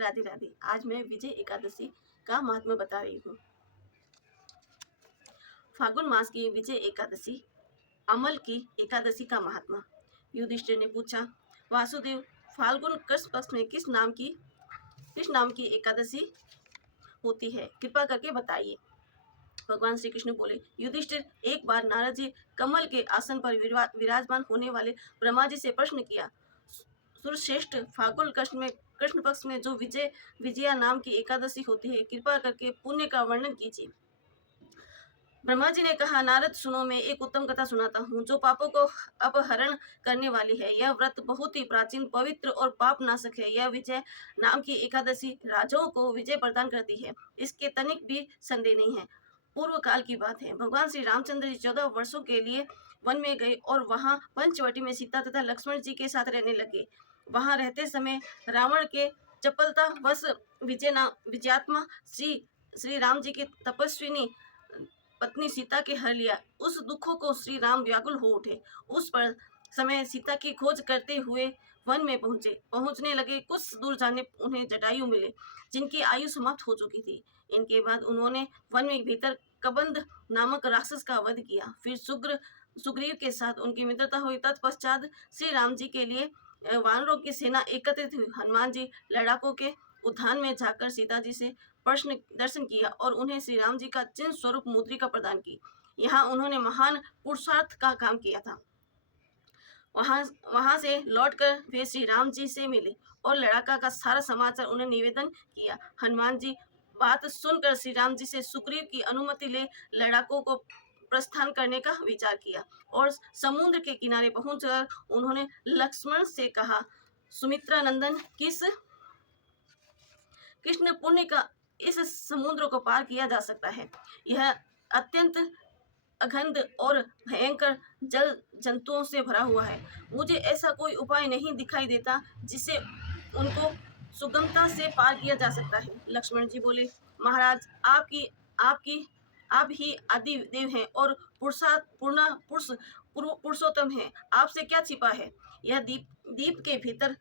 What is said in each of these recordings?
राधे राधे। आज मैं विजय एकादशी का महात्म्य बता रही हूँ। फाल्गुन मास की विजय एकादशी अमल की एकादशी का महात्मा। युधिष्ठिर ने पूछा, वासुदेव, फाल्गुन कृष्ण पक्ष में किस नाम की एकादशी होती है, कृपा करके बताइए। भगवान श्री कृष्ण बोले, युधिष्ठिर, एक बार नारद जी कमल के आसन पर विराजमान होने वाले ब्रह्मा जी से प्रश्न किया, सुरश्रेष्ठ, फाल्गुन कृष्ण पक्ष में जो विजया नाम की एकादशी होती है, कृपा करके पुण्य का वर्णन कीजिए। ब्रह्मा जी ने कहा, नारद सुनो, मैं एक उत्तम कथा सुनाता हूँ जो पापों को अपहरण करने वाली है। यह व्रत बहुत ही प्राचीन, पवित्र और पाप नाशक है। यह विजय नाम की एकादशी राजाओं को विजय प्रदान करती है, इसके तनिक भी संदेह नहीं है। पूर्व काल की बात है। भगवान श्री रामचंद्र जी 14 वर्षों के लिए वन में गए और वहां पंचवटी में सीता तथा लक्ष्मण जी के साथ रहने लगे। वहां रहते समय रावण के चपलता वश विजयात्मा श्री राम जी की तपस्विनी पत्नी सीता के हर लिया। उस दुखों को श्री राम व्याकुल हो उठे। उस पर समय सीता की खोज करते हुए वन में पहुंचने लगे। कुछ दूर जाने उन्हें जटायु मिले, जिनकी आयु समाप्त हो चुकी थी। इनके बाद उन्होंने वन में भीतर कबंध नामक राक्षस का वध किया। फिर सुग्रीव के साथ उनकी मित्रता हुई। तत्पश्चात श्री राम जी के लिए वानरों की सेना एकत्रित हुई। हनुमान जी लड़ाकों के उद्यान में जाकर सीता जी से दर्शन किया और उन्हें श्री राम जी का चिन्ह स्वरूप मुद्रिका प्रदान की। यहाँ उन्होंने महान पुरुषार्थ का काम किया था। वहां से लौटकर वे श्री राम जी से मिले और लड़ाका का सारा समाचार उन्हें निवेदन किया। हनुमान जी बात सुनकर श्री राम जी से सुग्रीव की अनुमति ले लड़ाकों को प्रस्थान करने का विचार किया और समुद्र के किनारे पहुंचकर उन्होंने लक्ष्मण से कहा, सुमित्रा नंदन, कृष्ण पुण्य का इस समुद्र को पार किया जा सकता है। यह अत्यंत अगंध और भयंकर जल जंतुओं से भरा हुआ है। मुझे ऐसा कोई उपाय नहीं दिखाई देता जिससे उनको सुगमता से पार किया जा सकता है। लक्ष्मण जी बोले, महाराज, आप ही आदि देव हैं और पुरुषोत्तम हैं। आपसे क्या छिपा है। यह दीप के भीतर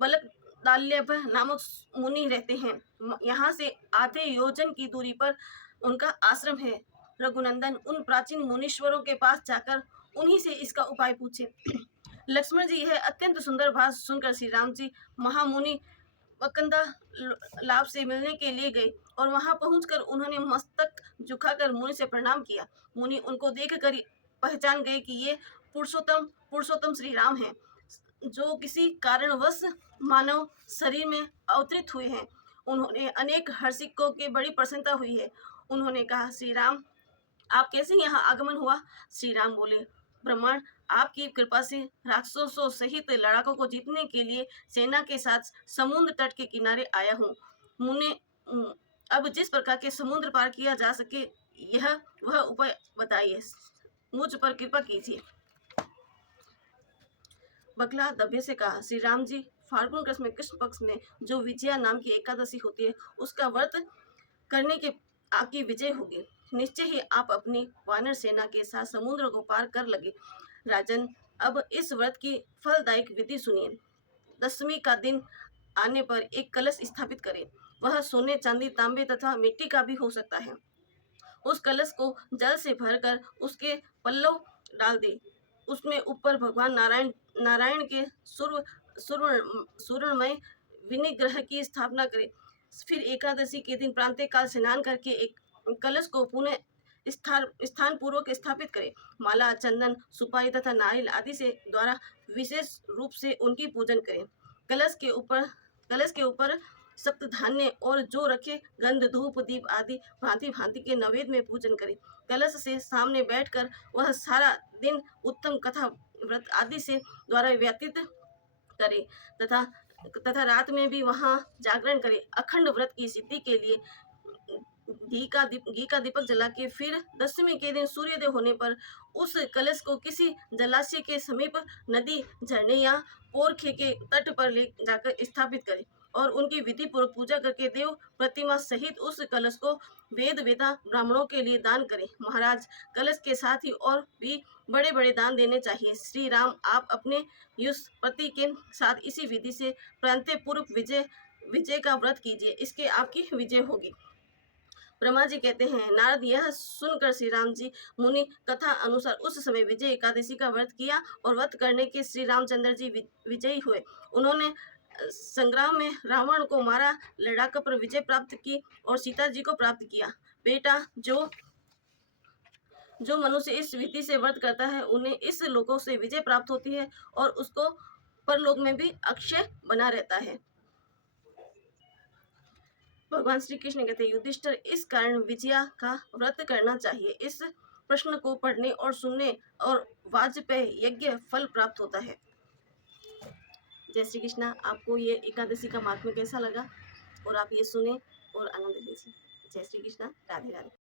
बलक दाल्यभ नामक मुनि रहते हैं। यहाँ से आधे योजन की दूरी पर उनका आश्रम है। रघुनंदन, उन प्राचीन मुनीश्वरों के पास जाकर उन्हीं से इसका उपाय पूछे। लक्ष्मण जी यह अत्यंत सुंदर बात सुनकर श्री राम जी महामुनि वकंदा लाभ से मिलने के लिए गए और वहां पहुंचकर उन्होंने मस्तक झुकाकर मुनि से प्रणाम किया। मुनि उनको देखकर पहचान गए कि ये पुरुषोत्तम श्री राम हैं, जो किसी कारणवश मानव शरीर में अवतरित हुए हैं। उन्होंने अनेक हर्षिकों की बड़ी प्रसन्नता हुई है। उन्होंने कहा, श्री राम, आप कैसे यहाँ आगमन हुआ। श्री राम बोले, ब्रह्मण, आपकी कृपा से राक्षसों सहित लड़ाकों को जीतने के लिए सेना के साथ समुद्र तट के किनारे आया हूँ। मुने, अब जिस प्रकार के समुद्र पार किया जा सके, वह उपाय बताइए। मुझ पर कृपा कीजिए। बगला दब्य से कहा, श्री राम जी, फाल्गुन कृष्ण पक्ष में जो विजया नाम की एकादशी होती है, उसका व्रत करने के आपकी विजय होगी। निश्चय ही आप अपनी वानर सेना के साथ समुद्र को पार कर लगे। राजन, अब इस व्रत की फलदायक विधि सुनिए। दशमी का दिन आने पर एक कलश स्थापित करें। वह सोने, चांदी, तांबे तथा मिट्टी का भी हो सकता है। उस कलश को जल से भरकर उसके पल्लव डाल दे। उसमें ऊपर भगवान नारायण के सूर्णमय विनिग्रह की स्थापना करें। फिर एकादशी के दिन प्रातः काल स्नान करके एक कलश को पुनः स्थान पूर्वक स्थापित करें। माला, चंदन, सुपारी तथा नारियल आदि से द्वारा विशेष रूप से उनकी पूजन करें। कलश के ऊपर सप्त धान्य और जो रखे गंध, धूप, दीप आदि भांति भांति के नैवेद्य में पूजन करें। कलश से सामने बैठकर वह सारा दिन उत्तम कथा, व्रत आदि से द्वारा व्यतीत करे तथा रात में भी वहां जागरण करे। अखंड व्रत की सिद्धि के लिए घी का दीपक जला के फिर दशमी के दिन सूर्योदय होने पर उस कलश को किसी जलाशय के समीप, नदी, झरने या पोरखे के तट पर ले जाकर स्थापित करें और उनकी विधि पूर्वक पूजा करके देव प्रतिमा सहित उस कलश को वेद वेता ब्राह्मणों के लिए दान करें। महाराज, कलश के साथ ही और भी बड़े बड़े दान देने चाहिए। श्री राम, आप अपने युष्पति के साथ इसी विधि से प्रांत्य पूर्व विजय विजय का व्रत कीजिए, इसके आपकी विजय होगी। ब्रह्मा जी कहते हैं, नारद यह सुनकर श्री राम जी मुनि कथा अनुसार उस समय विजय एकादशी का व्रत किया और व्रत करने के श्री रामचंद्र जी विजयी हुए। उन्होंने संग्राम में रावण को मारा, लड़ाकर पर विजय प्राप्त की और सीता जी को प्राप्त किया। बेटा, जो मनुष्य इस विधि से व्रत करता है उन्हें इस लोकों से विजय प्राप्त होती है और उसको परलोक में भी अक्षय बना रहता है। भगवान श्री कृष्ण कहते हैं, युधिष्ठिर, इस कारण विजया का व्रत करना चाहिए। इस प्रश्न को पढ़ने और सुनने और वाजपेय यज्ञ फल प्राप्त होता है। जय श्री कृष्ण। आपको ये एकादशी का महात्म्य कैसा लगा और आप ये सुने और आनंद लीजिए। जय श्री कृष्ण। राधे राधे।